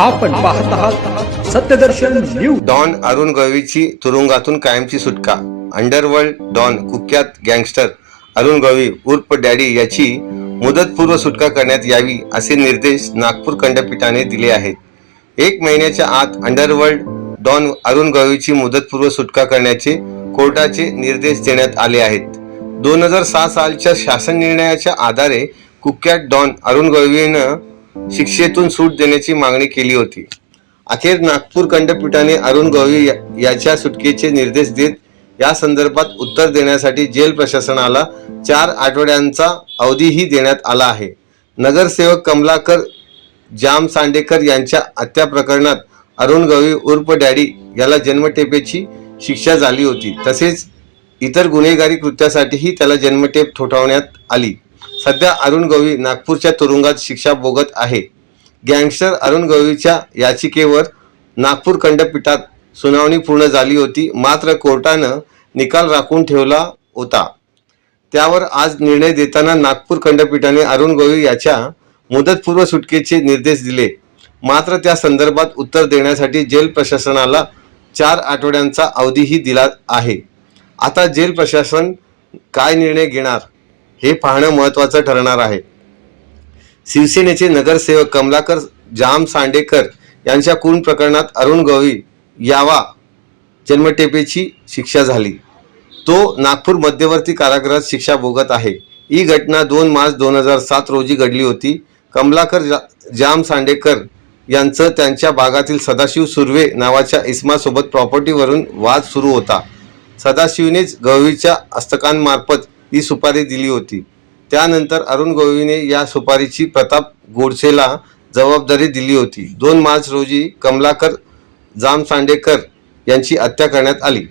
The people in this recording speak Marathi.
आपण पाहत आहात सत्यदर्शन न्यूज। डॉन अरुण गवळीची तुरुंगातून कायमची सुटका। अंडरवर्ल्ड डॉन कुख्यात गँगस्टर अरुण गवळी उर्फ डॅडी याची मुदतपूर्व सुटका करण्यात यावी असे निर्देश नागपूर खंडपीठाने दिले आहेत। 1 महिन्याच्या आत अंडरवर्ल्ड डॉन अरुण गवळीची मुदतपूर्व सुटका करण्याचे कोर्टाचे निर्देश देण्यात आले आहेत। 2006 सालच्या शासन निर्णयाच्या आधारे कुख्यात डॉन अरुण गवळीनं शिक्षेतून सूट देण्याची मागणी केली होती। अखेर नागपूर खंडपीठाने अरुण गवळी याच्या सुटकेचे निर्देश देत या संदर्भात उत्तर देण्यासाठी जेल प्रशासनाला 4 आठवड्यांचा अवधीही देण्यात आला आहे। नगरसेवक कमलाकर जामसांडेकर यांच्या हत्या प्रकरणात अरुण गवळी उर्फ डॅडी याला जन्मठेपेची शिक्षा झाली होती। तसेच इतर गुन्हेगारी कृत्यासाठीही त्याला जन्मठेप ठोठावण्यात आली। सध्या अरुण गवळी नागपूरच्या तुरुंगात शिक्षा भोगत आहे। गँगस्टर अरुण गवळीच्या याचिकेवर नागपूर खंडपीठात सुनावणी पूर्ण झाली होती, मात्र कोर्टानं निकाल राखून ठेवला होता। त्यावर आज निर्णय देताना नागपूर खंडपीठाने अरुण गवळी याच्या मुदतपूर्व सुटकेचे निर्देश दिले, मात्र त्या संदर्भात उत्तर देण्यासाठी जेल प्रशासनाला 4 आठवड्यांचा अवधीही दिला आहे। आता जेल प्रशासन काय निर्णय घेणार हे पाहणं महत्त्वाचं ठरणार आहे। शिवसेनेचे नगरसेवक कमलाकर जामसांडेकर यांच्या खून प्रकरणात अरुण गवळी यावा जन्मठेपेची शिक्षा झाली। तो नागपूर मध्यवर्ती कारागृहात शिक्षा भोगत आहे। ही घटना 2 मार्च 2007 रोजी घडली होती। कमलाकर जामसांडेकर यांचं त्यांच्या भागातील सदाशिव सुर्वे नावाच्या इसमासोबत प्रॉपर्टीवरून वाद सुरू होता। सदाशिवनेच गवळीच्या हस्तकांमार्फत ही सुपारी दिली होती। त्यानंतर अरुण गवळीने या सुपारीची प्रताप गोडसेला जबाबदारी दिली होती। 2 मार्च रोजी कमलाकर जामसांडेकर यांची हत्या करण्यात आली।